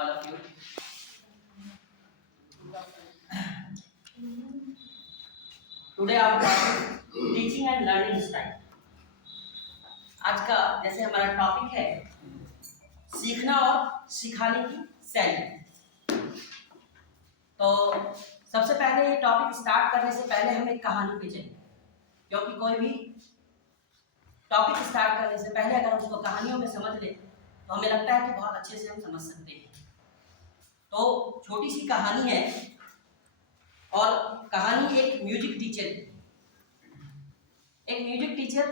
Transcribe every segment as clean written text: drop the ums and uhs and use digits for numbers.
all of you. Today our topic teaching and learning style. आज का जैसे हमारा टॉपिक है सीखना और सिखाने की शैली। तो सबसे पहले ये टॉपिक स्टार्ट करने से पहले हम एक कहानी पे चलें, क्योंकि कोई भी टॉपिक स्टार्ट करने से पहले अगर हम उसको कहानियों में समझ ले तो हमें लगता है कि बहुत अच्छे से हम समझ सकते हैं। तो छोटी सी कहानी है और कहानी एक म्यूजिक टीचर की। एक म्यूजिक टीचर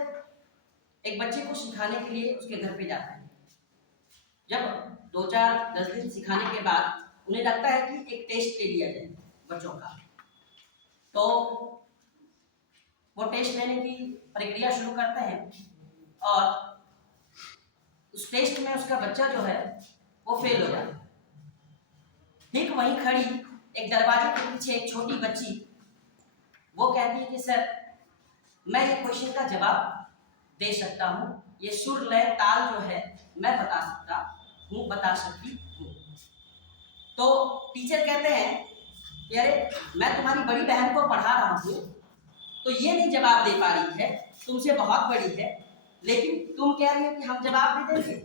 एक बच्चे को सिखाने के लिए उसके घर पे जाता है। जब 2-4-10 दिन सिखाने के बाद उन्हें लगता है कि एक टेस्ट ले लिया जाए बच्चों का, तो वो टेस्ट लेने की प्रक्रिया शुरू करते हैं और उस टेस्ट में उसका बच्चा जो है वो फेल हो जाता है। ठीक वहीं खड़ी एक दरवाजे के पीछे एक छोटी बच्ची वो कहती है कि सर मैं ये क्वेश्चन का जवाब दे सकता हूँ, ये सुर लय ताल जो है मैं बता सकती हूँ। तो टीचर कहते हैं कि अरे मैं तुम्हारी बड़ी बहन को पढ़ा रहा हूँ, तो ये नहीं जवाब दे पा रही है, तुमसे बहुत बड़ी है, लेकिन तुम कह रही हो कि हम जवाब दे देंगे,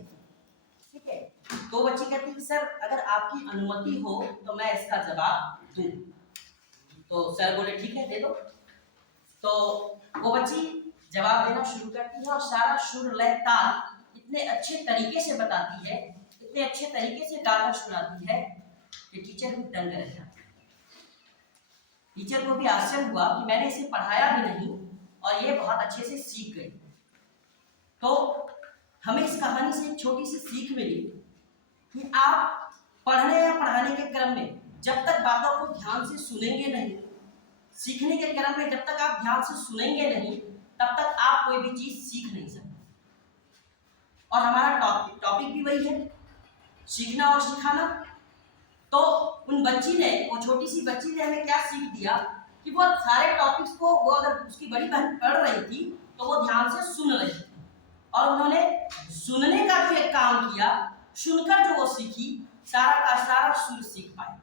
ठीक है। तो बच्ची कहती है कि सर अगर आपकी अनुमति हो तो मैं इसका जवाब दूं। तो सर बोले ठीक है दे दो। तो वो बच्ची जवाब देना शुरू करती है और सारा सुर लय ताल इतने अच्छे तरीके से बताती है, इतने अच्छे तरीके से गाकर सुनाती है कि टीचर भी दंग रह जाता है। टीचर को भी आश्चर्य हुआ कि मैंने इसे पढ़ाया भी नहीं और ये बहुत अच्छे से सीख गई। तो हमें इस कहानी से एक छोटी सी सीख मिली कि आप पढ़ने या पढ़ाने के क्रम में जब तक बातों को ध्यान से सुनेंगे नहीं, सीखने के क्रम में जब तक आप ध्यान से सुनेंगे नहीं, तब तक आप कोई भी चीज सीख नहीं सकते। और हमारा टॉपिक भी वही है, सीखना और सिखाना। तो उन बच्ची ने, वो छोटी सी बच्ची ने हमें क्या सीख दिया कि वो सारे टॉपिक्स को वो अगर उसकी बड़ी बहन पढ़ रही थी तो वो ध्यान से सुन रही थी और उन्होंने सुनने का जो एक काम किया, सुनकर जो वो सीखी सारा का सारा सुर सीख पाए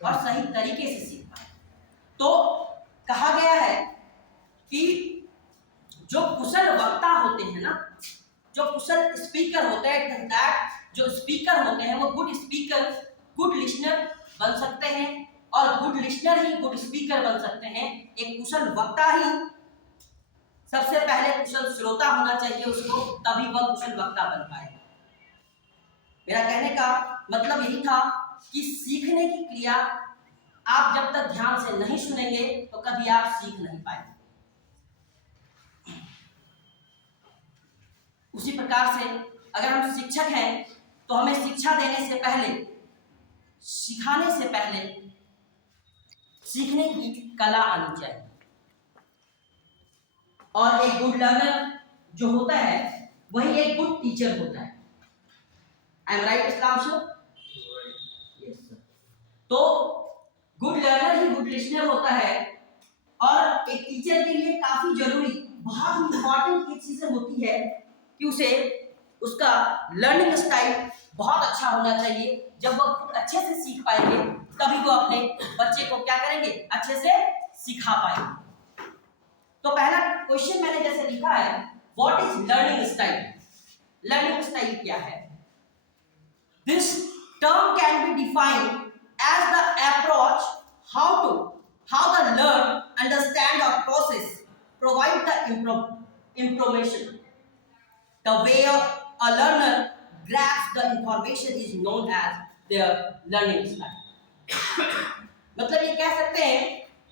और सही तरीके से सीख पाए। तो कहा गया है कि जो कुशल वक्ता होते हैं ना, जो कुशल स्पीकर होते हैं, जो स्पीकर होते हैं वो गुड स्पीकर, गुड लिसनर बन सकते हैं और गुड लिसनर ही गुड स्पीकर बन सकते हैं। एक कुशल वक्ता ही सबसे पहले कुशल श्रोता होना चाहिए उसको, तभी वह कुशल वक्ता बन पाएगा। मेरा कहने का मतलब यही था कि सीखने की क्रिया आप जब तक ध्यान से नहीं सुनेंगे तो कभी आप सीख नहीं पाएंगे। उसी प्रकार से अगर हम शिक्षक हैं तो हमें शिक्षा देने से पहले, सिखाने से पहले सीखने की कला आनी चाहिए। और एक गुड लर्नर जो होता है वही एक गुड टीचर होता है। I am right Islam sir? Yes sir. तो गुड लर्नर ही गुड लिसनर होता है और एक टीचर के लिए काफी जरूरी, बहुत इंपॉर्टेंट एक चीजें होती है कि उसे उसका लर्निंग स्टाइल बहुत अच्छा होना चाहिए। जब वो खुद अच्छे से सीख पाएंगे तभी वो अपने बच्चे को क्या करेंगे, अच्छे से सिखा पाएंगे। तो पहला क्वेश्चन मैंने जैसे लिखा है, what is learning style? Learning style क्या है? This term can be defined as the approach how the learn understand or process provide the information. The way a learner grasps the information is known as their learning style. मतलब ये कह सकते हैं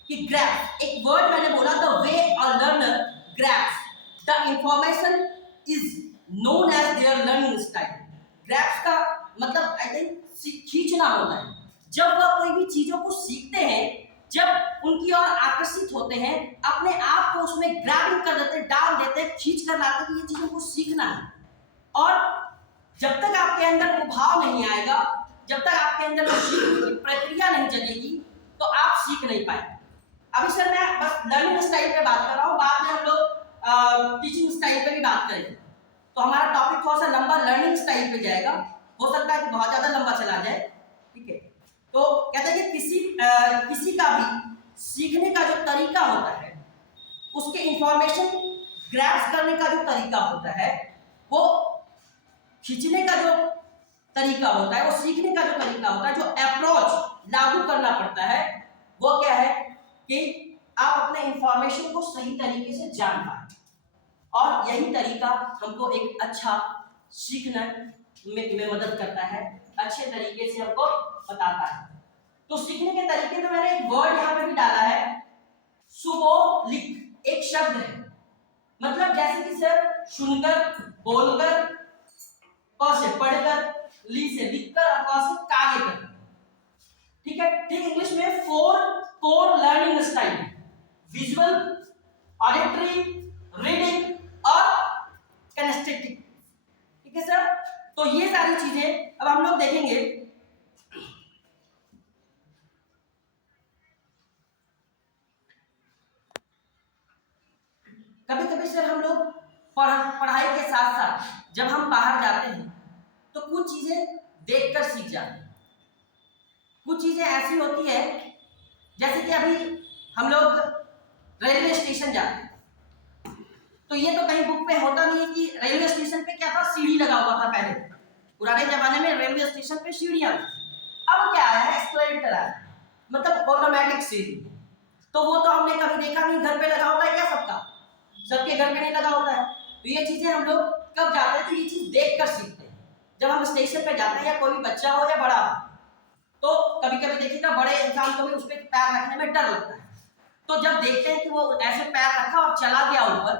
कि grasp, एक word मैंने बोला, the way a learner grasps the information is known as their learning style. grasp का मतलब आई थिंक खींचना होता है। जब वह कोई भी चीजों को सीखते हैं, जब उनकी ओर आकर्षित होते हैं, अपने आप को उसमें ग्रैबिंग कर देते हैं, डाल देते हैं, खींच कर लाते हैं कि ये चीजों को सीखना है। और जब तक आपके अंदर वो भाव नहीं आएगा, जब तक आपके अंदर वो सीखने की प्रक्रिया नहीं जगेगी, तो आप सीख नहीं पाएंगे। अभी सर मैं बस लर्निंग स्टाइल पे बात कर रहा हूँ, बाद में हम लोग टीचिंग स्टाइल पे भी बात करेंगे। तो हमारा टॉपिक थोड़ा सा लंबा लर्निंग स्टाइल पे जाएगा, हो सकता है कि बहुत ज्यादा लंबा चला जाए। ठीक है। तो कहते हैं कि किसी का भी सीखने का जो तरीका होता है, उसके इंफॉर्मेशन ग्रैब्स करने का जो तरीका होता है, वो खींचने का जो तरीका होता है, वो सीखने का जो तरीका होता है, जो अप्रोच लागू करना पड़ता है, वो क्या है कि आप अपने इंफॉर्मेशन को सही तरीके से जान पाए। और यही तरीका हमको एक अच्छा सीखने में मदद करता है, अच्छे तरीके से हमको बताता है। तो सीखने के तरीके में मैंने एक वर्ड यहाँ पे भी डाला है, सुबोलिक, एक शब्द है। मतलब जैसे कि सर सुनकर, बोलकर, क से पढ़कर, ली से लिखकर, और क से कागे कर, ठीक है। ठीक इंग्लिश में four core learning style, visual, auditory, reading और किनेस्थेटिक, ठीक है सर। तो ये सारी चीजें अब हम लोग देखेंगे। कभी कभी सर हम लोग पढ़ाई के साथ साथ जब हम बाहर जाते हैं तो कुछ चीजें देखकर सीख जाते हैं। कुछ चीजें ऐसी होती है, जैसे कि अभी हम लोग रेलवे स्टेशन जाते हैं, तो ये तो कहीं बुक पे होता नहीं है कि रेलवे स्टेशन पे क्या था, सीढ़ी लगा हुआ था। पहले पुराने जमाने में रेलवे स्टेशन पे सीढ़ियां, अब क्या आया है, एस्केलेटर आया है, मतलब ऑटोमेटिक सीढ़ी। तो वो तो हमने कभी देखा नहीं, घर पे लगा होता है क्या सबका, सबके घर पे नहीं लगा होता है। तो ये चीजें हम लोग कब जाते हैं, तो ये चीज देख कर सीखते हैं। जब हम स्टेशन पे जाते हैं, या कोई भी बच्चा हो या बड़ा हो, तो कभी कभी देखिएगा बड़े इंसान को भी उस पर पैर रखने में डर लगता है। तो जब देखते हैं कि वो ऐसे पैर रखा और चला गया ऊपर,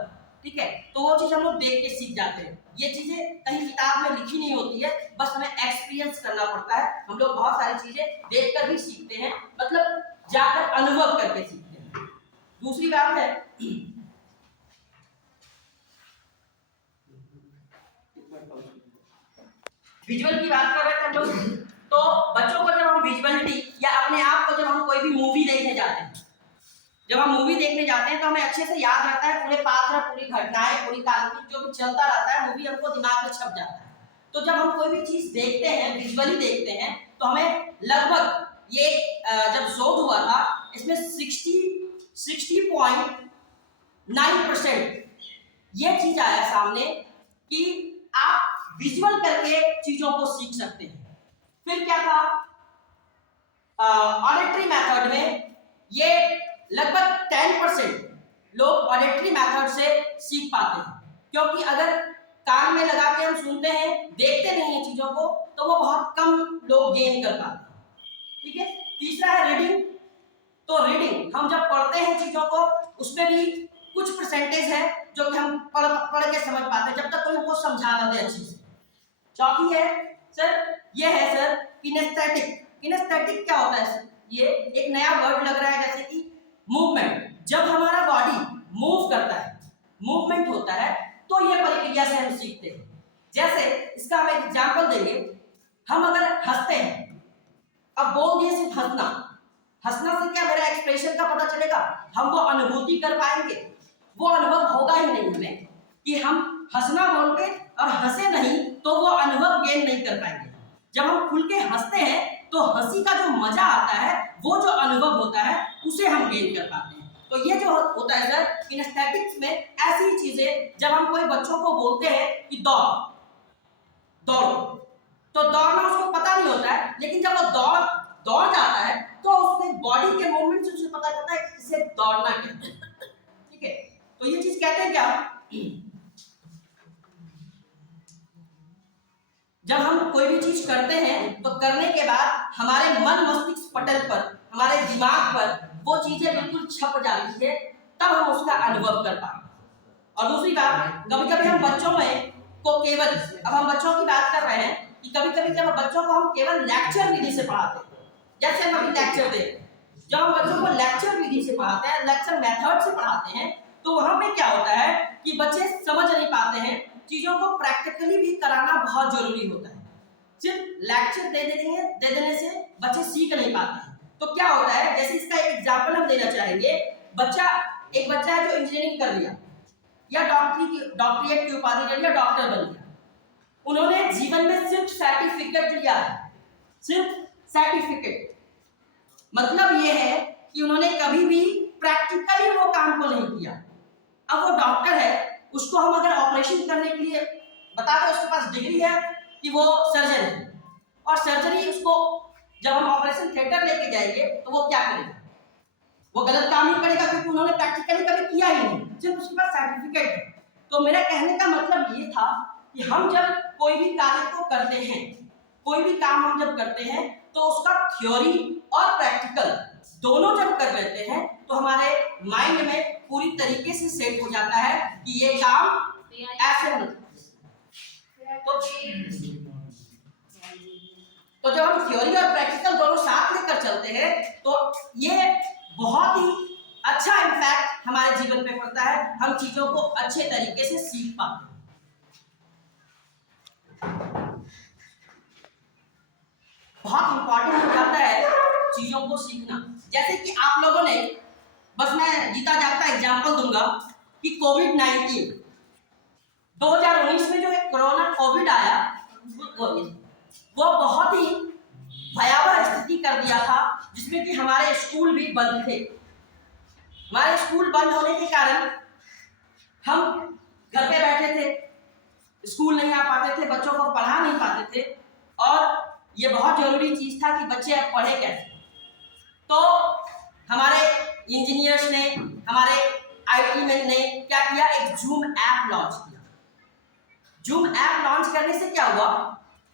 ठीक है, तो वो चीज हम लोग देख के सीख जाते हैं। ये चीजें कहीं किताब में लिखी नहीं होती है, बस हमें एक्सपीरियंस करना पड़ता है। हम लोग बहुत सारी चीजें देखकर भी सीखते हैं, मतलब जाकर अनुभव करके सीखते हैं। दूसरी बात है, विजुअल की बात कर रहे थे हम लोग। तो बच्चों को जब हम विजुअलिटी या अपने आप को, जब हम कोई भी मूवी देखने जाते हैं, जब हम मूवी देखने जाते हैं तो हमें अच्छे से याद रहता है पूरे पात्र, पूरी घटनाएं, पूरी कहानी जो भी चलता रहता है, मूवी हमको दिमाग में छप जाता है। तो जब हम कोई भी चीज देखते हैं, विजुअली देखते हैं, तो हमें लगभग ये जब शोध हुआ था, इसमें 60.9% ये चीज आया सामने कि आप विजुअल करके चीजों को सीख सकते हैं। फिर क्या था, ऑडिटरी मेथड में ये लगभग 10% लोग ऑडिटरी मेथड से सीख पाते हैं, क्योंकि अगर कान में लगा के हम सुनते हैं, देखते नहीं हैं चीजों को, तो वो बहुत कम लोग गेन कर पाते हैं, ठीक है। तीसरा है रीडिंग। तो रीडिंग हम जब पढ़ते हैं चीजों को, उसमें भी कुछ परसेंटेज है जो कि हम पढ़ के समझ पाते हैं, जब तक कोई हमको समझा ना दे अच्छे से। चौथी है सर, ये है सर किनेस्थेटिक। किनेस्थेटिक क्या होता है सर, ये एक नया वर्ड लग रहा है, जैसे कि मूवमेंट। जब हमारा बॉडी मूव करता है, मूवमेंट होता है, तो ये प्रक्रिया से हम सीखते हैं। जैसे इसका हम एक एग्जांपल देंगे, हम अगर हंसते हैं, अब बोल दिए सिर्फ हंसना, हंसना से क्या मेरा एक्सप्रेशन का पता चलेगा, हम वो अनुभूति कर पाएंगे, वो अनुभव होगा ही नहीं हमें कि हम हंसना बोल के और हंसे नहीं, तो वो अनुभव गेन नहीं कर पाएंगे। जब हम खुल के हंसते हैं तो हंसी का जो मजा आता है, वो जो अनुभव होता है, उसे हम गेन कर पाते हैं। तो ये जो होता है सर किनेस्थेटिक्स में, ऐसी चीजें जब हम कोई बच्चों को बोलते हैं कि दौड़ो, तो दौड़ना उसको पता नहीं होता है, लेकिन जब वो दौड़ जाता है तो उसके बॉडी के मूवमेंट से उसे पता चलता है कि इसे दौड़ना कहते हैं, ठीक है। तो ये चीज कहते हैं क्या, जब हम कोई भी चीज करते हैं तो करने के बाद हमारे मन मस्तिष्क पटल पर, हमारे दिमाग पर वो चीजें बिल्कुल छप जाती है, तब हम उसका अनुभव कर पाते हैं। और दूसरी बात, कभी कभी हम बच्चों में को केवल, अब हम बच्चों की बात कर रहे हैं कि कभी कभी जब बच्चों को हम केवल लेक्चर विधि से पढ़ाते हैं, जैसे हम अभी लेक्चर दे, जब हम बच्चों को लेक्चर विधि से पढ़ाते हैं, लेक्चर मेथड से पढ़ाते हैं, तो वहां पे क्या होता है कि बच्चे समझ नहीं पाते हैं, चीजों को प्रैक्टिकली भी कराना बहुत जरूरी होता है। सिर्फ लेक्चर दे देने से बच्चे सीख नहीं पाते हैं। तो क्या होता है, जैसे इसका एक एग्जांपल हम देना चाहेंगे, एक बच्चा है जो इंजीनियरिंग कर लिया या डॉक्टरेट की उपाधि ले लिया, डॉक्टर बन गया, उन्होंने जीवन में सिर्फ सर्टिफिकेट लिया है, सिर्फ सर्टिफिकेट। मतलब ये है कि उन्होंने कभी भी प्रैक्टिकली वो काम को नहीं किया। अब वो डॉक्टर है, उसको हम अगर ऑपरेशन करने के लिए बता दें, उसके पास डिग्री है कि वो सर्जन है, और सर्जरी उसको जब हम ऑपरेशन थिएटर लेके जाएंगे तो वो क्या करेगा? वो गलत काम ही करेगा, क्योंकि उन्होंने प्रैक्टिकली कभी किया ही नहीं, सिर्फ उसके पास सर्टिफिकेट है। तो मेरा कहने का मतलब ये था कि हम जब कोई भी कार्य को करते हैं, कोई भी काम हम जब करते हैं, तो उसका थ्योरी और प्रैक्टिकल दोनों जब कर लेते हैं तो हमारे माइंड में पूरी तरीके से सेट हो जाता है कि ये काम ऐसे होना चाहिए। तो जब हम थ्योरी और प्रैक्टिकल दोनों साथ लेकर चलते हैं तो ये बहुत ही अच्छा इम्पैक्ट हमारे जीवन पे पड़ता है, हम चीजों को अच्छे तरीके से सीख पाते हैं। बहुत इंपॉर्टेंट हो जाता है चीजों को सीखना। जैसे कि आप लोगों ने, बस मैं जीता जागता एग्जांपल दूंगा कि कोविड-19 2019 में जो एक कोरोना कोविड आया, वो बहुत ही भयावह स्थिति कर दिया था, जिसमें कि हमारे स्कूल भी बंद थे। हमारे स्कूल बंद होने के कारण हम घर पे बैठे थे, स्कूल नहीं आ पाते थे, बच्चों को पढ़ा नहीं पाते थे, और ये बहुत जरूरी चीज था कि बच्चे अब पढ़े कैसे। तो हमारे इंजीनियर्स ने, हमारे आईटी मैन ने क्या किया, एक जूम ऐप लॉन्च किया। जूम ऐप लॉन्च करने से क्या हुआ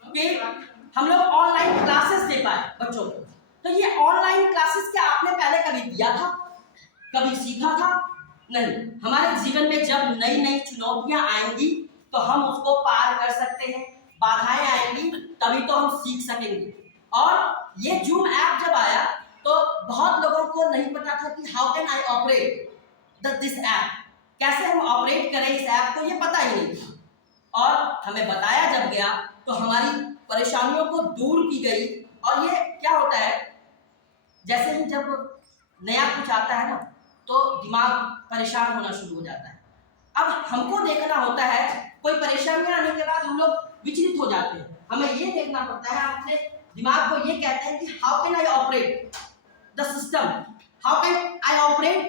कि हम लोग ऑनलाइन क्लासेस दे पाए बच्चों को। तो ये ऑनलाइन क्लासेस क्या आपने पहले कभी दिया था, कभी सीखा था? नहीं। हमारे जीवन में जब नई नई चुनौतियां आएंगी तो हम उसको पार कर सकते हैं, बाधाएं आएंगी तभी तो हम सीख सकेंगे। और ये जूम ऐप जब आया तो बहुत लोगों को नहीं पता था कि how can I operate this app, कैसे हम ऑपरेट करें इस ऐप को, ये पता ही नहीं था। और हमें बताया जब गया तो हमारी परेशानियों को दूर की गई। और ये क्या होता है, जैसे ही जब नया कुछ आता है ना तो दिमाग परेशान होना शुरू हो जाता है। अब हमको देखना होता है, कोई परेशानियां आने के बाद हम लोग विचलित हो जाते हैं। हमें ये देखना पड़ता है, अपने दिमाग को ये कहते हैं कि how can I operate the system, how can I operate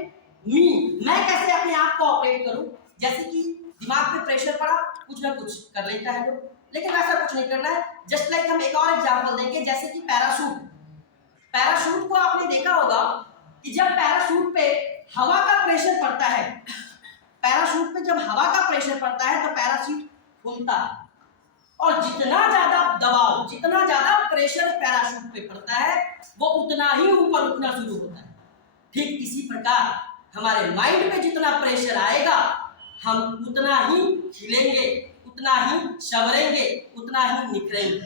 me, मैं कैसे अपने आप को ऑपरेट करूं। जैसे कि दिमाग पे प्रेशर पड़ा, कुछ ना कुछ कर लेता है लोग, लेकिन ऐसा कुछ नहीं करना है। जस्ट लाइक हम एक और एग्जांपल देंगे, जैसे कि पैराशूट। पैराशूट को आपने देखा होगा कि जब पैराशूट पे हवा का प्रेशर पड़ता है, पैराशूट पे जब हवा का प्रेशर पड़ता है तो पैराशूट घूमता है, और जितना ज्यादा दबाव, जितना ज्यादा प्रेशर पैराशूट पे पड़ता है वो उतना ही ऊपर उठना शुरू होता है। ठीक इसी प्रकार हमारे माइंड पे जितना प्रेशर आएगा हम उतना ही हिलेंगे, उतना ही संवरेंगे, उतना ही निखरेंगे।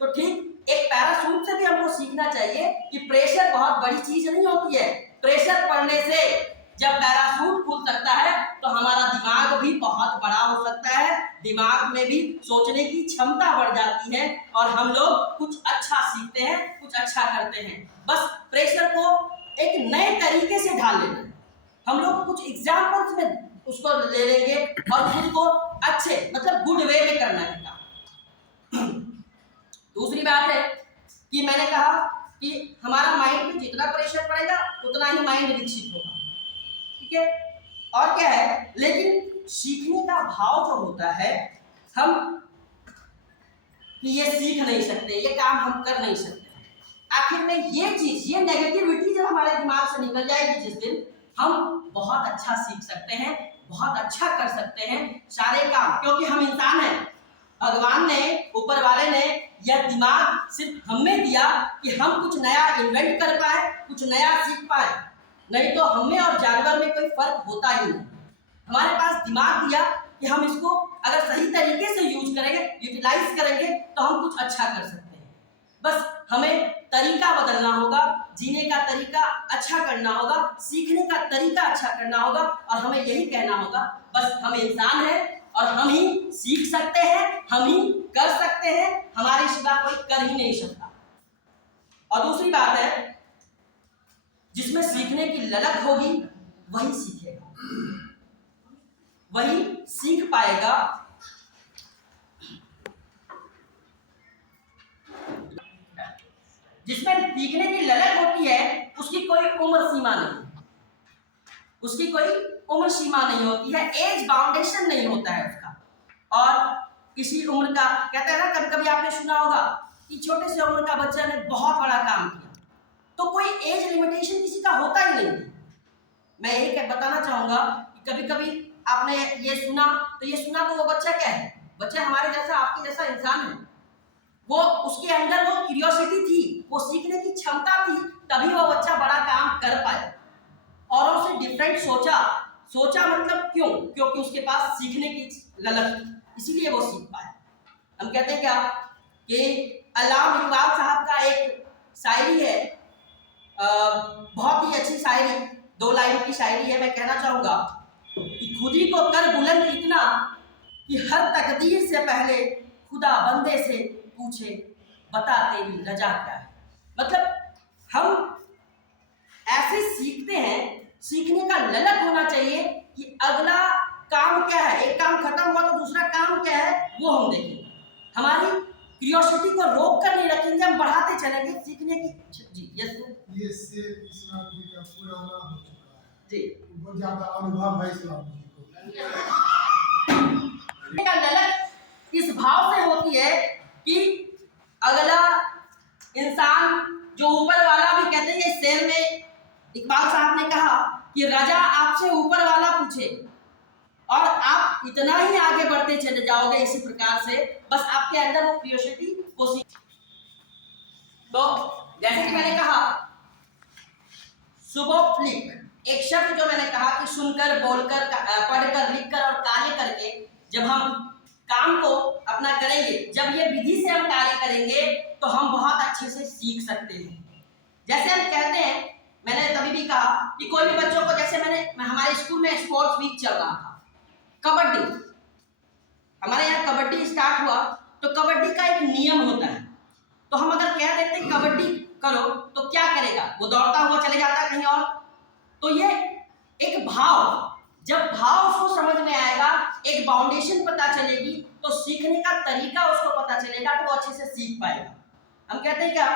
तो ठीक एक पैराशूट से भी हमको सीखना चाहिए कि प्रेशर बहुत बड़ी चीज नहीं होती है। प्रेशर पड़ने से जब पैराशूट खुल सकता है तो हमारा दिमाग भी बहुत बड़ा हो सकता है, दिमाग में भी सोचने की क्षमता बढ़ जाती है और हम लोग कुछ अच्छा सीखते हैं, कुछ अच्छा करते हैं। बस प्रेशर को एक नए तरीके से ढाल लेना है। हम लोग कुछ एग्जाम्पल्स में उसको ले लेंगे और खुद को अच्छे मतलब गुड वे में करना है काम। दूसरी बात है कि मैंने कहा कि हमारा माइंड पे जितना प्रेशर पड़ेगा उतना ही माइंड विकसित होगा, ठीक है। और क्या है, लेकिन सीखने का भाव जो होता है, हम कि ये सीख नहीं सकते, ये काम हम कर नहीं सकते, आखिर में ये चीज, ये नेगेटिविटी जब हमारे दिमाग से निकल जाएगी जिस दिन, हम बहुत अच्छा सीख सकते हैं, बहुत अच्छा कर सकते हैं सारे काम। क्योंकि हम इंसान हैं, भगवान ने, ऊपर वाले ने यह दिमाग सिर्फ हमें दिया कि हम कुछ नया इन्वेंट कर पाए, कुछ नया सीख पाए, नहीं तो हमें और जानवर में कोई फर्क होता ही नहीं। हमारे पास दिमाग दिया कि हम इसको अगर सही तरीके से यूज करेंगे, यूटिलाइज करेंगे तो हम कुछ अच्छा कर सकते हैं। बस हमें तरीका बदलना होगा, जीने का तरीका अच्छा करना होगा, सीखने का तरीका अच्छा करना होगा, और हमें यही कहना होगा बस हम इंसान हैं और हम ही सीख सकते हैं, हम ही कर सकते हैं, हमारे सिवा कोई कर ही नहीं सकता। और दूसरी बात है, जिसमें सीखने की ललक होगी वही सीखेगा, वही सीख पाएगा। जिसमें सीखने की ललक होती है उसकी कोई उम्र सीमा नहीं, उसकी कोई उम्र सीमा नहीं होती है, एज बाउंडेशन नहीं होता है उसका। और इसी उम्र का कहते हैं ना, कभी कभी आपने सुना होगा कि छोटे से उम्र का बच्चा ने बहुत बड़ा काम किया, तो कोई एज लिमिटेशन किसी का होता ही नहीं। मैं यही बताना चाहूंगा कि कभी कभी आपने ये सुना तो वो बच्चा क्या है, बच्चा हमारे जैसा आपके जैसा इंसान है, वो उसके अंदर वो क्यूरियोसिटी थी, वो सीखने की क्षमता थी, तभी वो बच्चा बड़ा काम कर पाया और उसने डिफरेंट सोचा मतलब क्योंकि उसके पास सीखने की ललक थी, इसीलिए वो सीख पाया। हम कहते हैं क्या कि अल्लामा इकबाल साहब का एक शायरी है, बहुत ही अच्छी शायरी, 2 लाइन की शायरी है। मैं कहना चाहूंगा कि खुद ही को कर बुलंद इतना कि हर तकदीर से पहले खुदा बंदे से पूछे बता तेरी रजा क्या है। मतलब हम ऐसे सीखते हैं, सीखने का ललक होना चाहिए कि अगला काम क्या है, एक काम खत्म हुआ तो दूसरा काम क्या है वो हम देखेंगे, हमारी क्यूरियोसिटी को रोक कर नहीं रखेंगे, हम बढ़ाते चलेंगे सीखने की। जी यस ये शेर इस्लाम जी का पुराना हो चुका है जी, बहुत ज्यादा अनुभव है इस्लाम जी को। का ललक इस भाव से होती है कि अगला इंसान जो ऊपर वाला भी कहते हैं, शेर में इकबाल साहब ने कहा कि रजा आपसे ऊपर वाला पूछे और आप इतना ही आगे बढ़ते चले जाओगे इसी प्रकार से, बस आपके अंदर वो क्यूरियोसिटी वो तो जैसे कि मैंने कहा सुबोफ्लिक, एक शब्द जो मैंने कहा कि सुनकर, बोलकर, पढ़कर, लिखकर और कार्य करके जब हम काम को अपना करेंगे, जब ये विधि से हम कार्य करेंगे तो हम बहुत अच्छे से सीख सकते हैं। जैसे हम कहते हैं, मैंने तभी भी कहा कि कोई भी बच्चों को, जैसे हमारे स्कूल में स्पोर्ट्स वीक चल रहा था, कबड्डी, हमारे यहाँ कबड्डी स्टार्ट हुआ तो कबड्डी का एक नियम होता है, तो हम अगर कह देते हैं कबड्डी करो तो क्या करेगा, वो दौड़ता हुआ चले जाता है कहीं और। तो ये एक भाव, जब भाव उसको समझ में आएगा, एक बाउंडेशन पता चलेगी तो सीखने का तरीका उसको पता चलेगा, तो वो अच्छे से सीख पाएगा। हम कहते हैं क्या,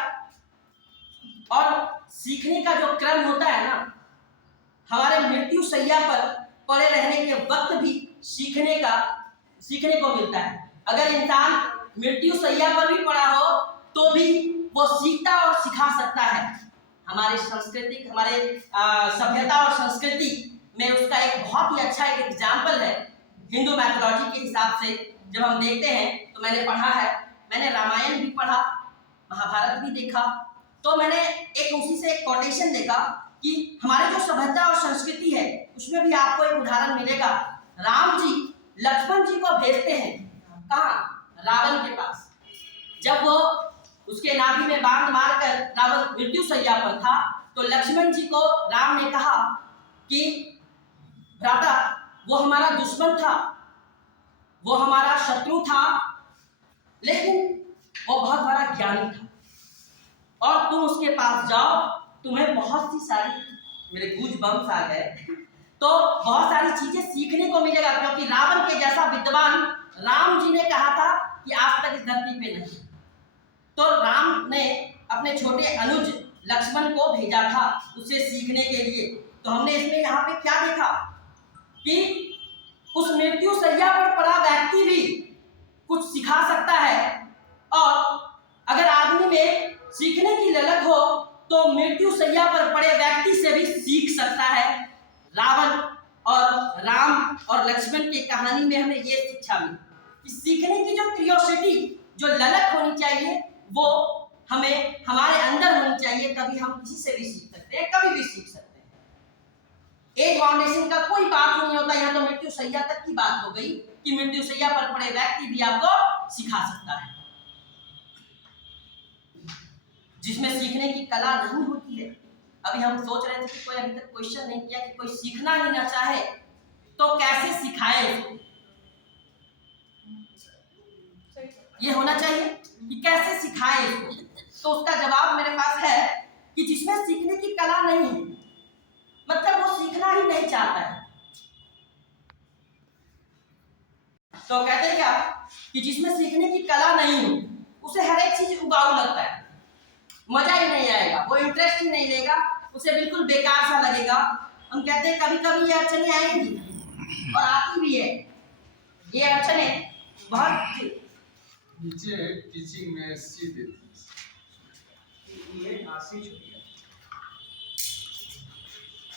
और सीखने का जो क्रम होता है ना, हमारे मृत्यु शैया पर पड़े रहने के वक्त भी सीखने को मिलता है। अगर इंसान मृत्यु शैया पर भी पड़ा हो तो भी वो सीखता और सिखा सकता है। हमारे सांस्कृतिक, हमारे सभ्यता और संस्कृति में उसका एक बहुत ही अच्छा एक एग्जाम्पल है। हिंदू मैथोलॉजी के हिसाब से जब हम देखते हैं तो मैंने पढ़ा है, मैंने रामायण भी पढ़ा, महाभारत भी देखा, तो मैंने एक उसी से एक कोटेशन देखा कि हमारे जो सभ्यता और संस्कृति है उसमें भी आपको एक उदाहरण मिलेगा। राम जी लक्ष्मण जी को भेजते हैं कहाँ, रावण के पास। जब वो उसके नाभि में बांध मारकर रावण मृत्यु शैया पर था तो लक्ष्मण जी को राम ने कहा कि भ्राता, वो हमारा दुश्मन था, वो हमारा शत्रु था, लेकिन वो बहुत बड़ा ज्ञानी था और तुम उसके पास जाओ, तुम्हें बहुत सी सारी, मेरे गूज बम्स आ गए, तो बहुत सारी चीजें सीखने को मिलेगा, क्योंकि रावण के जैसा विद्वान राम जी ने कहा था कि आज तक इस धरती पे नहीं। तो राम ने अपने छोटे अनुज लक्ष्मण को भेजा था उसे सीखने के लिए। तो हमने इसमें यहाँ पे क्या देखा कि उस मृत्यु शैया पर पड़ा व्यक्ति भी कुछ सिखा सकता है, और अगर आदमी में सीखने की ललक हो तो मृत्यु शैया पर पड़े व्यक्ति से भी सीख सकता है। रावण और राम और लक्ष्मण की कहानी में हमें ये शिक्षा मिली कि सीखने की जो क्यूरियोसिटी, जो ललक होनी चाहिए, वो हमें हमारे अंदर होनी चाहिए, तभी हम किसी से भी सीख सकते हैं, कभी भी सीख सकते हैं। एक फाउंडेशन का कोई बात नहीं होता, यहाँ तो मृत्यु शैया तक की बात हो गई कि मृत्यु शैया पर पड़े व्यक्ति भी आपको सिखा सकता है। जिसमें सीखने की कला नहीं होती है, अभी हम सोच रहे थे कि कोई अभी तक क्वेश्चन नहीं किया कि कोई सीखना ही ना चाहे तो कैसे सिखाए उसको। ये होना चाहिए कि कैसे सिखाए इसको, तो उसका जवाब मेरे पास है कि जिसमें सीखने की कला नहीं है, मतलब वो सीखना ही नहीं चाहता है, तो कहते हैं क्या कि जिसमें सीखने की कला नहीं हो उसे हर एक चीज उबाऊ लगता है, मजा ही वो इंटरेस्ट ही नहीं लेगा, उसे बिल्कुल बेकार सा लगेगा। हम कहते हैं कभी कभी ये अड़चने आएंगी और आती भी है। ये अड़चने बहुत नीचे टीचिंग में सी देती ये आशी छुट्टी है।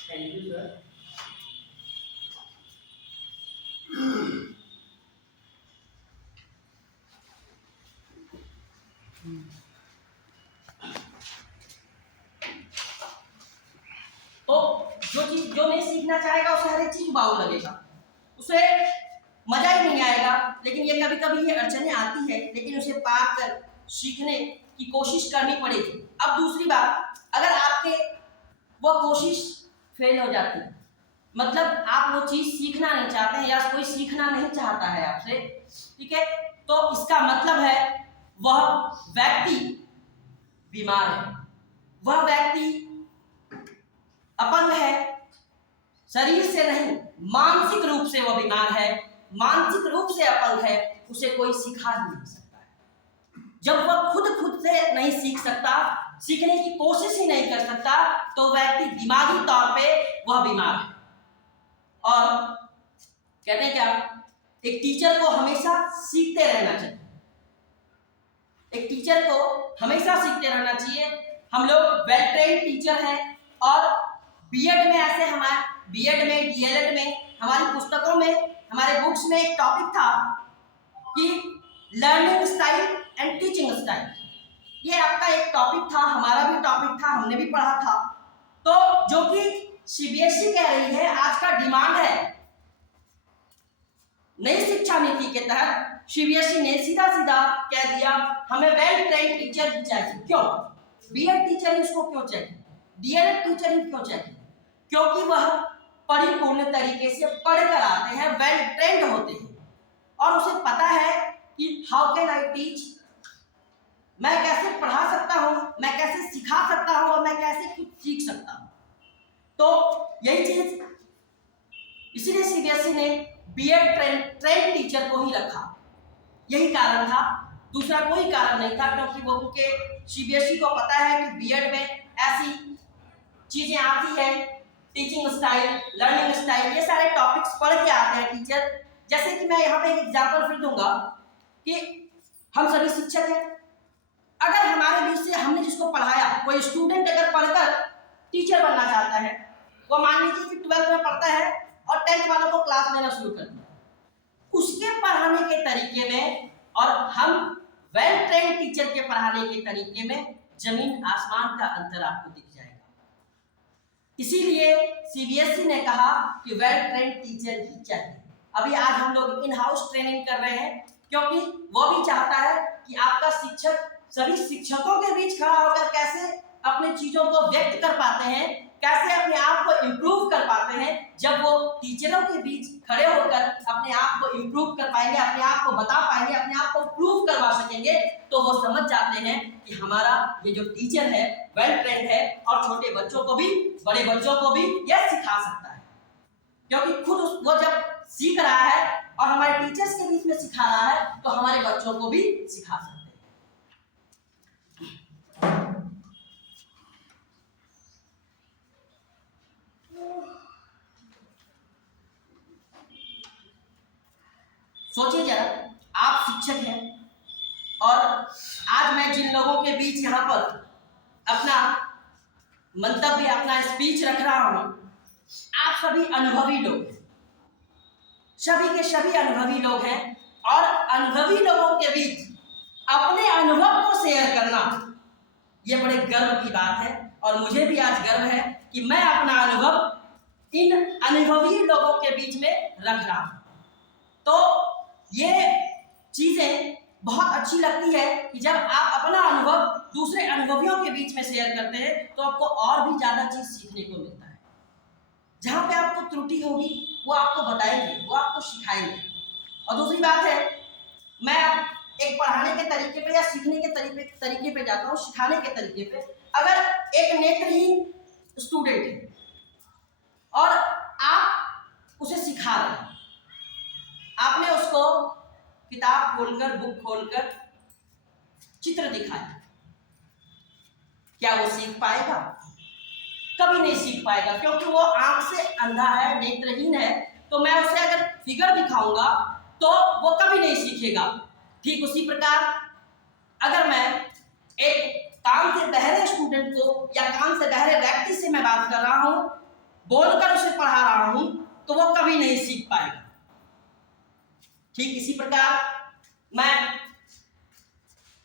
Thank you sir. तो जो नहीं सीखना चाहेगा उसे हर एक चीज बाऊ लगेगा, उसे मजा ही नहीं आएगा। लेकिन ये कभी कभी ये अड़चने आती है, लेकिन उसे पार कर सीखने की कोशिश करनी पड़ेगी। अब दूसरी बात, अगर आपके वो कोशिश फेल हो जाती है, मतलब आप वो चीज सीखना नहीं चाहते हैं या कोई सीखना नहीं चाहता है आपसे, ठीक है, तो इसका मतलब है वह व्यक्ति बीमार है, वह व्यक्ति अपंग है, शरीर से नहीं मानसिक रूप से वह बीमार है, मानसिक रूप से अपंग है, उसे कोई सिखा ही नहीं सकता है। जब वह खुद से नहीं सीख सकता, सीखने की कोशिश ही नहीं कर सकता, तो व्यक्ति दिमागी तौर पे वह बीमार है। और कहते हैं क्या, एक टीचर को हमेशा सीखते रहना चाहिए, एक टीचर को हमेशा सीखते रहना चाहिए। हम लोग वेल ट्रेन्ड टीचर हैं और बीएड में ऐसे हमारे बीएड में डीएलएड में हमारी पुस्तकों में हमारे बुक्स में एक टॉपिक था कि learning style and teaching style. ये आपका एक टॉपिक था, हमारा भी टॉपिक था, हमने भी पढ़ा था। तो जो कि सीबीएसई कह रही है, आज का डिमांड है नई शिक्षा नीति के तहत सीबीएसई ने सीधा सीधा कह दिया हमें वेल ट्रेन्ड टीचर ही चाहिए। क्यों? बीएड टीचर ही उसको क्यों चाहिए, डीएलएड टीचर ही क्यों चाहिए? क्योंकि वह परिपूर्ण तरीके से पढ़कर आते हैं, वेल ट्रेन्ड होते हैं और उसे पता है कि हाउ कैन आई टीच, मैं कैसे पढ़ा सकता हूं, मैं कैसे सिखा सकता हूं और मैं कैसे कुछ सीख सकता हूं। तो यही चीज, इसीलिए सीबीएसई ने बीएड ट्रेन्ड टीचर को ही रखा, यही कारण था, दूसरा कोई कारण नहीं था। क्योंकि वो उनके सीबीएसई को पता है कि बीएड में ऐसी चीजें आती है, टीचिंग स्टाइल, लर्निंग स्टाइल, ये सारे टॉपिक्स पढ़ के आते हैं टीचर। जैसे कि मैं यहाँ पे एक एग्जांपल फिर दूंगा कि हम सभी शिक्षक हैं, अगर हमारे बीच से हमने जिसको पढ़ाया, कोई स्टूडेंट अगर पढ़कर टीचर बनना चाहता है, वो मान लीजिए कि 12th में पढ़ता है और 10th वालों को क्लास लेना शुरू कर दिया, उसके पढ़ाने के तरीके में और हम वेल ट्रेन्ड टीचर के पढ़ाने के तरीके में जमीन आसमान का अंतर आपको दिख जाएगा। इसीलिए सीबीएसई ने कहा कि वेल ट्रेन्ड टीचर ही चाहिए। अभी आज हम लोग इन हाउस ट्रेनिंग कर रहे हैं, क्योंकि वो भी चाहता है कि आपका शिक्षक सभी शिक्षकों के बीच खड़ा होकर कैसे अपने चीजों को व्यक्त कर पाते हैं, कैसे अपने आप को इम्प्रूव कर पाते हैं। जब वो टीचरों के बीच खड़े होकर अपने आप को इम्प्रूव कर पाएंगे, अपने आप को बता पाएंगे, अपने आप को प्रूव करवा सकेंगे, तो वो समझ जाते हैं कि हमारा ये जो टीचर है वेल ट्रेन्ड है और छोटे बच्चों को भी, बड़े बच्चों को भी यह सिखा सकता है। क्योंकि खुद वो जब सीख रहा है और हमारे टीचर्स के बीच में सिखा रहा है, तो हमारे बच्चों को भी सिखा सकते हैं। सोचिए जरा, आप शिक्षक हैं और आज मैं जिन लोगों के बीच यहाँ पर अपना मंतव्य, अपना स्पीच रख रहा हूं, आप सभी अनुभवी लोग हैं, सभी के सभी अनुभवी लोग हैं और अनुभवी लोगों के बीच अपने अनुभव को शेयर करना ये बड़े गर्व की बात है। और मुझे भी आज गर्व है कि मैं अपना अनुभव इन अनुभवी लोगों के बीच में रख रहा हूं। तो ये चीजें बहुत अच्छी लगती है कि जब आप अपना अनुभव दूसरे अनुभवियों के बीच में शेयर करते हैं, तो आपको और भी ज्यादा चीज सीखने को मिलता है। जहां पे आपको त्रुटि होगी वो आपको बताएंगे, वो आपको सिखाएंगे। और दूसरी बात है, मैं एक पढ़ाने के तरीके पे या सीखने के तरीके पे जाता हूँ, सिखाने के तरीके पे। अगर एक नेत्रहीन स्टूडेंट है और आप उसे सिखा रहे हैं, आपने उसको किताब खोलकर, बुक खोलकर चित्र दिखाया, क्या वो सीख पाएगा? कभी नहीं सीख पाएगा, क्योंकि वो आंख से अंधा है, नेत्रहीन है। तो मैं उसे अगर फिगर दिखाऊंगा तो वो कभी नहीं सीखेगा। ठीक उसी प्रकार अगर मैं एक कान से बहरे स्टूडेंट को या कान से बहरे व्यक्ति से मैं बात कर रहा हूं, बोलकर उसे पढ़ा रहा हूं, तो वो कभी नहीं सीख पाएगा। ठीक इसी प्रकार मैं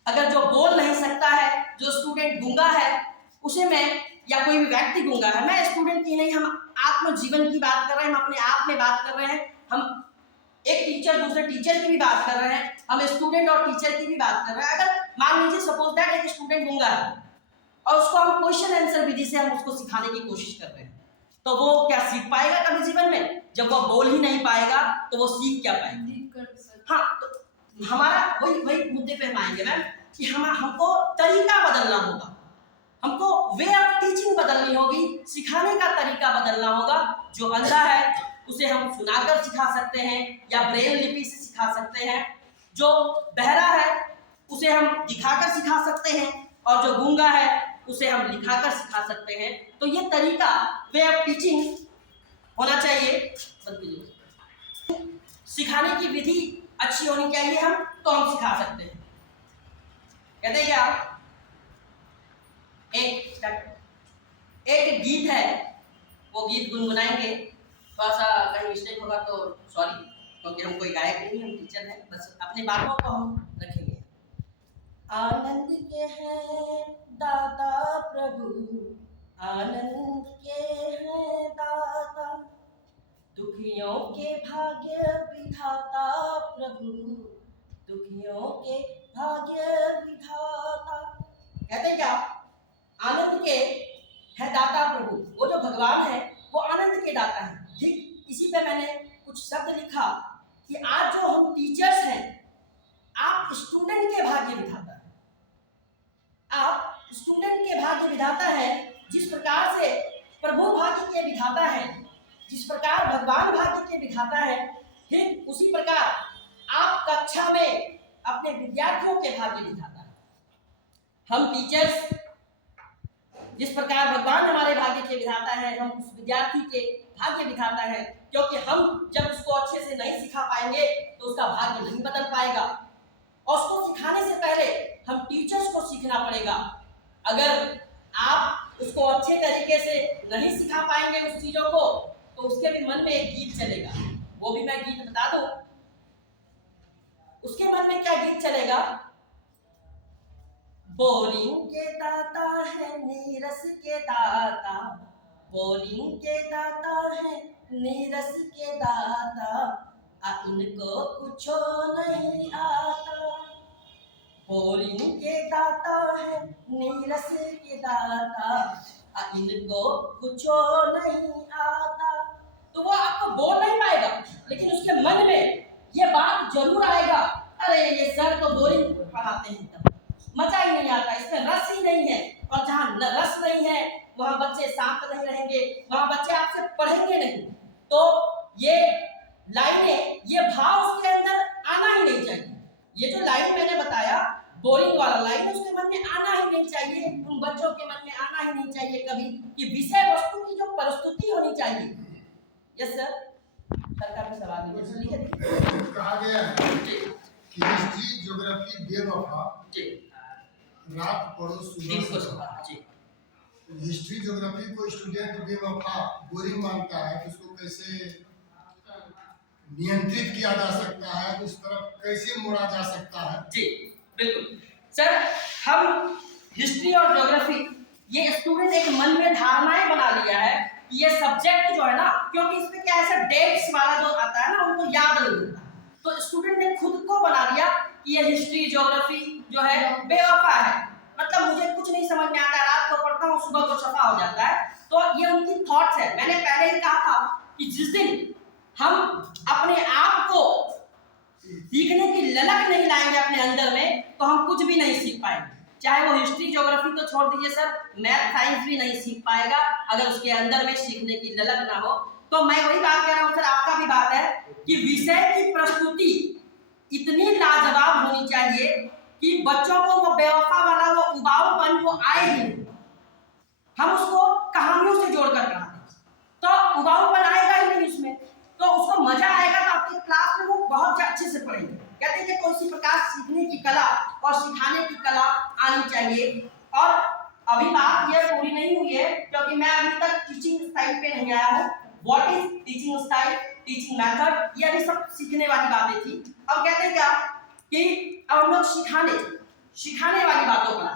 अगर जो बोल नहीं सकता है, जो स्टूडेंट गूंगा है, उसे मैं या कोई भी व्यक्ति गूंगा है, मैं स्टूडेंट की नहीं, हम आत्मजीवन की बात कर रहे हैं, हम अपने आप में बात कर रहे हैं, हम एक टीचर दूसरे टीचर की भी बात कर रहे हैं, हम स्टूडेंट और टीचर की भी बात कर रहे हैं। अगर मान लीजिए सपोज दैट एक स्टूडेंट गूंगा है और उसको हम क्वेश्चन आंसर विधि से हम उसको सिखाने की कोशिश कर रहे हैं, तो वो क्या सीख पाएगा कभी जीवन में? जब वो बोल ही नहीं पाएगा तो वो सीख क्या पाएगा? हाँ, तो हमारा वही मुद्दे पे हम आएंगे मैम कि हमको तरीका बदलना होगा, हमको वे ऑफ टीचिंग बदलनी होगी, सिखाने का तरीका बदलना होगा। जो अंधा है उसे हम सुनाकर सिखा सकते हैं या ब्रेल लिपि से सिखा सकते हैं, जो बहरा है उसे हम दिखाकर सिखा सकते हैं, और जो गूंगा है उसे हम लिखाकर सिखा सकते हैं। तो ये तरीका वे ऑफ टीचिंग होना चाहिए। सिखाने की विधि अच्छी होनी चाहिए, हम तो हम सिखा सकते हैं। कहते हैं क्या, एक गीत है, वो गीत गुनगुनाएंगे, थोड़ा सा कहीं मिस्टेक होगा तो सॉरी, क्योंकि हम कोई गायक नहीं, हम टीचर हैं, बस अपनी बातों को हम रखेंगे। आनंद के हैं दाता प्रभु, आनंद के हैं दाता, दुखियों के भाग्य विधाता प्रभु, दुखियों के भाग्य विधाता। कहते क्या, आनंद के है दाता प्रभु, वो जो भगवान है वो आनंद के दाता है। ठीक इसी पे मैंने कुछ शब्द लिखा कि आज जो हम टीचर्स हैं, आप स्टूडेंट के भाग्य विधाता हैं, आप स्टूडेंट के भाग्य विधाता हैं। जिस प्रकार से प्रभु भाग्य के विधाता है, जिस प्रकार भगवान भाग्य के विधाता है, ठीक उसी प्रकार आप कक्षा में अपने विद्यार्थियों के भाग्य विधाता है। हम टीचर्स जिस प्रकार भगवान हमारे भाग्य के विधाता है, हम उस विद्यार्थी के भाग्य विधाता है, क्योंकि हम जब उसको अच्छे से नहीं सिखा पाएंगे तो उसका भाग्य नहीं बदल पाएगा। और उसको सिखाने से पहले हम टीचर्स को सीखना पड़ेगा। अगर आप उसको अच्छे तरीके से नहीं सिखा पाएंगे उस चीजों को, तो उसके भी मन में एक गीत चलेगा, वो भी मैं गीत बता दूं। उसके मन में क्या गीत चलेगा? बोरिंग के दाता है नीरस के दाता, बोरिंग के दाता है नीरस के दाता, इनको कुछ नहीं आता। बोरिंग के दाता है नीरस के दाता, इनको कुछ नहीं आता। तो वो आपको बोल नहीं पाएगा, लेकिन उसके मन में ये बात जरूर आएगा, अरे ये सर तो बोरिंग पढ़ाते हैं, तब मजा ही नहीं आता, इसमें रस ही नहीं है। और जहाँ रस नहीं है वहाँ बच्चे शांत नहीं रहेंगे, वहाँ बच्चे आपसे पढ़ेंगे नहीं। तो ये लाइनें, ये भाव उसके अंदर आना ही नहीं चाहिए। ये जो लाइन मैंने बताया, बोरिंग वाला लाइन, उसके मन में आना ही नहीं चाहिए, उन बच्चों के मन में आना ही नहीं चाहिए कभी, कि विषय वस्तु की जो प्रस्तुति होनी चाहिए। यस सर, सरकार में सवाल कहा गया है कि हिस्ट्री ज्योग्राफी बेवफा, रात पढ़ो सुबह सफा। हिस्ट्री ज्योग्राफी को स्टूडेंट बेवफा बोरिंग मानता है, तो उसको कैसे नियंत्रित किया जा सकता है, उस तरफ कैसे मोड़ा जा सकता है? जी बिल्कुल सर, हम हिस्ट्री और ज्योग्राफी, ये स्टूडेंट एक मन में धारणाएं बना लिया है कि ये सब्जेक्ट जो है ना, क्योंकि इसमें क्या ऐसा डेट्स वाला जो आता है ना, उनको याद नहीं होता, तो स्टूडेंट ने खुद को बना लिया कि ये हिस्ट्री ज्योग्राफी जो है बेवफा है, मतलब मुझे कुछ नहीं समझ में आता, रात को पढ़ता हूँ सुबह को सफा हो जाता है। तो ये उनकी थॉट्स है। मैंने पहले ही कहा था कि जिस दिन हम अपने आप को सीखने की ललक नहीं लाएंगे अपने अंदर में, तो हम कुछ भी नहीं सीख पाएंगे। चाहे वो हिस्ट्री ज्योग्राफी तो छोड़ दीजिए सर, मैथ साइंस भी नहीं सीख पाएगा अगर उसके अंदर में सीखने की ललक ना हो। तो मैं वही बात कर रहा हूँ सर, आपका भी बात है कि विषय की प्रस्तुति इतनी लाजवाब होनी चाहिए कि बच्चों को वो बेवफा वाला वो उबाऊपन वो आए ही नहीं। हम उसको कहानियों से जोड़कर पढ़ाते हैं तो उबाऊपन आएगा ही नहीं उसमें, तो उसको मजा आएगा, तो आपकी क्लास में वो बहुत अच्छे से पढ़ेंगे। कहते हैं कि कोई सी प्रकार सीखने की कला और सिखाने की कला आनी चाहिए। और अभी बात ये पूरी नहीं हुई है क्योंकि मैं अभी तक टीचिंग स्टाइल पे नहीं आया हूँ। What is teaching style, teaching method, ये अभी सब सीखने वाली बातें थी। अब कहते हैं क्या कि अब हम लोग सिखाने वाली बातों पर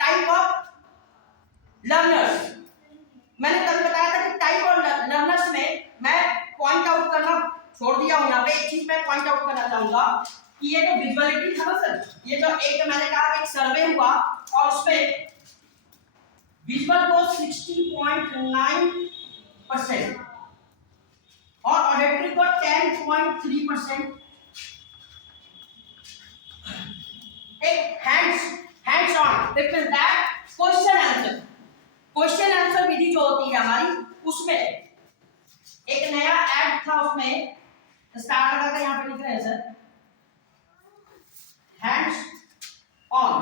टाइप ऑफ लर्नर्स। मैंने कल बताया था कि टाइप ऑफ लर्नर्स में मैं पॉइंट आउट करना छोड़ दिया हूं। यहाँ पे एक चीज मैं पॉइंट आउट करना चाहूंगा कि ये जो विजुअलिटी था ना सर, ये जो एक मैंने कहा कि एक सर्वे हुआ और उसमें विजुअल को 60.9% और ऑडिटरी को 10.3%। एक hands on it means that question answer विधि जो होती है हमारी, उसमें एक नया ऐड था, उसमें स्टार्ट लगा कर यहाँ पे लिख रहे हैं सर हैंड्स ऑन,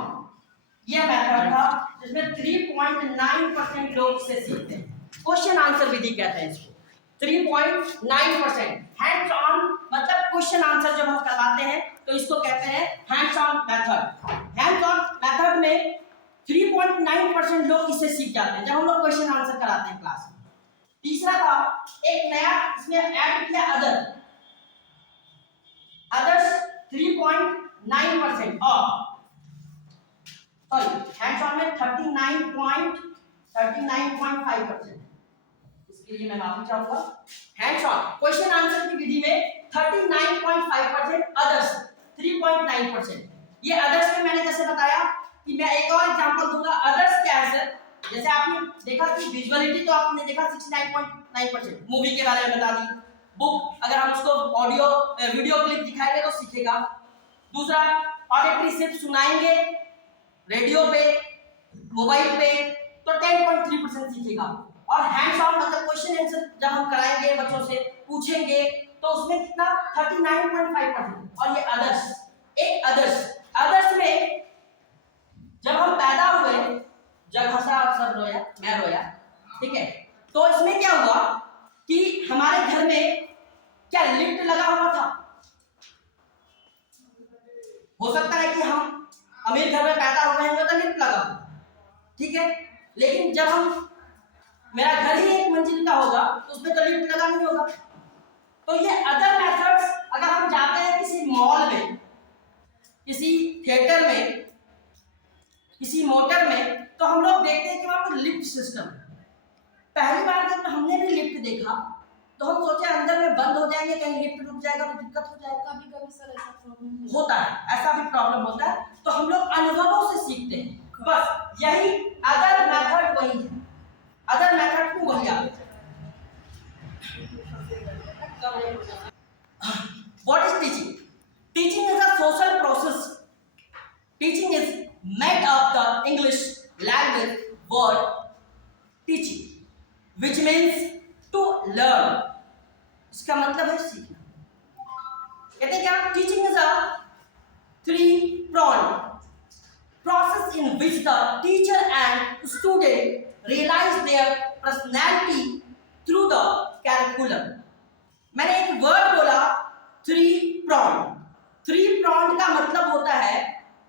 ये मेथड था जिसमें 3.9% लोग इसे सीखते हैं। क्वेश्चन आंसर विधि कहते हैं इसको। 3.9% हैंड्स ऑन मतलब क्वेश्चन आंसर जब हम करवाते हैं तो इसको कहते हैं hands on method. Hands on method में 3.9% लोग इससे सीख जाते हैं जब हम लोग क्वेश्चन आंसर कराते हैं क्लास में। तीसरा था एक नया इसमें ऐड किया अदर्स 3.9% और सॉरी हैंड्स ऑन में 39.5%। इसके लिए मैं माफी चाहूंगा। हैंड्स ऑन क्वेश्चन आंसर की विधि में 39.5%, अदर्स 3.9%। ये अदर्स में मैंने जैसे बताया कि मैं एक और एग्जांपल दूंगा। अदर्स क्या है सर, जैसे आपने देखा कि विजुअलिटी तो आपने देखा 69.9%, मूवी के बारे में बता दी, बुक अगर हम उसको ऑडियो वीडियो क्लिप दिखाएंगे तो सीखेगा। दूसरा ऑडिटरी सिर्फ सुनाएंगे रेडियो पे मोबाइल पे तो 10.3% सीखेगा। और हैंड्स ऑन मतलब क्वेश्चन आंसर जब हम कराएंगे बच्चों से पूछेंगे तो उसमें कितना 39.5%। और ये अदर्स, एक अदर्स में जब हम पैदा हुए, जब हंसा सब रोया मैं रोया, ठीक है, तो इसमें क्या हुआ कि हमारे घर में क्या लिफ्ट लगा हुआ था। हो सकता है कि हम अमीर घर में पैदा हुए हैं तो लिफ्ट लगा, ठीक है, लेकिन जब हम मेरा घर ही एक मंजिल का होगा तो उसमें तो लिफ्ट लगा नहीं होगा। तो ये अदर मेथड्स, अगर हम जाते हैं किसी मॉल में, किसी थिएटर में, किसी मोटर में, तो हम लोग देखते हैं कि वहां पर लिफ्ट सिस्टम है। पहली बार जब हमने भी लिफ्ट देखा तो हम सोचे अंदर में बंद हो जाएंगे, कहीं लिफ्ट रुक जाएगा तो दिक्कत हो जाएगा। कभी कभी सर ऐसा प्रॉब्लम होता है, ऐसा भी प्रॉब्लम होता है। तो हम लोग अनुभवों से सीखते हैं, बस यही अदर मेथड वही है, अदर मेथड को वही आता है। What is teaching? Teaching is a social process. Teaching is made of the English language word teaching, which means to learn. इसका मतलब है सीखना। कहते हैं क्या? Teaching is a three-pronged process in which the teacher and student realize their personality through the curriculum. मैंने एक word बोला थ्री प्रॉन्ड। थ्री प्रॉन्ड का मतलब होता है,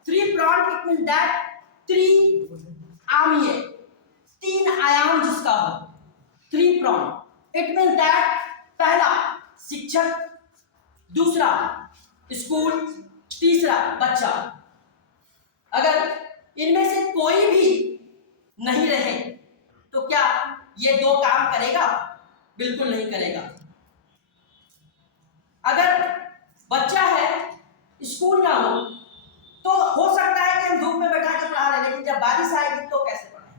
थ्री प्रॉन्ड इट मींस दैट आर्मीय, तीन आयाम जिसका हो, थ्री प्रॉन्ड इट मींस दैट पहला शिक्षक, दूसरा स्कूल, तीसरा बच्चा। अगर इनमें से कोई भी नहीं रहे तो क्या ये दो काम करेगा? बिल्कुल नहीं करेगा। अगर बच्चा है, स्कूल ना हो तो हो सकता है कि हम धूप में बैठा के पढ़ा रहे, लेकिन जब बारिश आएगी तो कैसे पढ़ाएं?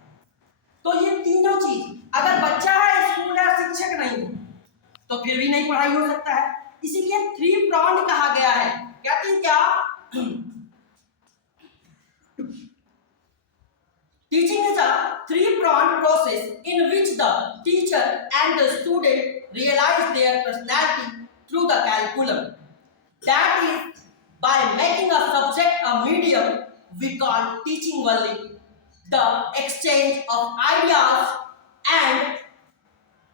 तो ये तीनों चीज, अगर बच्चा है, स्कूल है, शिक्षक नहीं है तो फिर भी नहीं पढ़ाई हो सकता है। इसीलिए थ्री प्रॉन्ड कहा गया है। कहते हैं क्या? Teaching is a three-pronged process in which the teacher and the student realize their personality through the curriculum. That is, by making a subject a medium, we call teaching only. the exchange of ideas and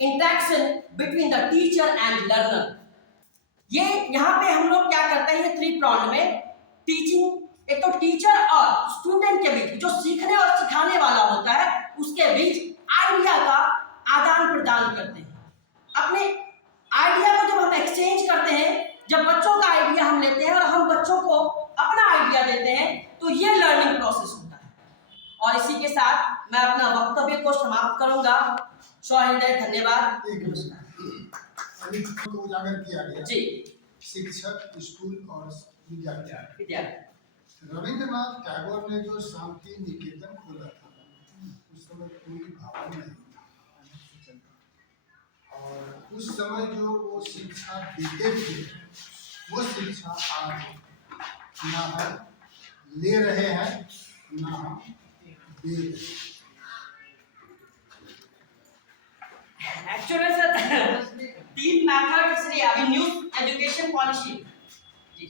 interaction between the teacher and learner. ये यहाँ पे हम लोग क्या करते हैं, ये 3 प्रॉन्ड में टीचिंग, एक तो टीचर और स्टूडेंट के बीच, जो सीखने और सिखाने वाला होता है उसके बीच आइडिया का आदान प्रदान करते हैं। अपने आइडिया को जब हम एक्सचेंज करते हैं, जब बच्चों का आइडिया हम लेते हैं और हम बच्चों को अपना आइडिया देते हैं, तो ये लर्निंग प्रोसेस होता है। और इसी के साथ मैं अपना वक्तव्य को समाप्त करूंगा। सौहृदय धन्यवाद। अभी को उजागर किया गया जी। शिक्षक, स्कूल और विद्यार्थी। रविंद्रनाथ टैगोर ने जो शांति निकेतन खोला था, उस समय कोई भवन नहीं था, और उस समय जो वो शिक्षा देते थे, वो शिक्षा आज ना हम ले रहे हैं ना हम दे रहे हैं। एक्चुअली सर 3 मेथड इसलिए अभी न्यू एजुकेशन पॉलिसी जी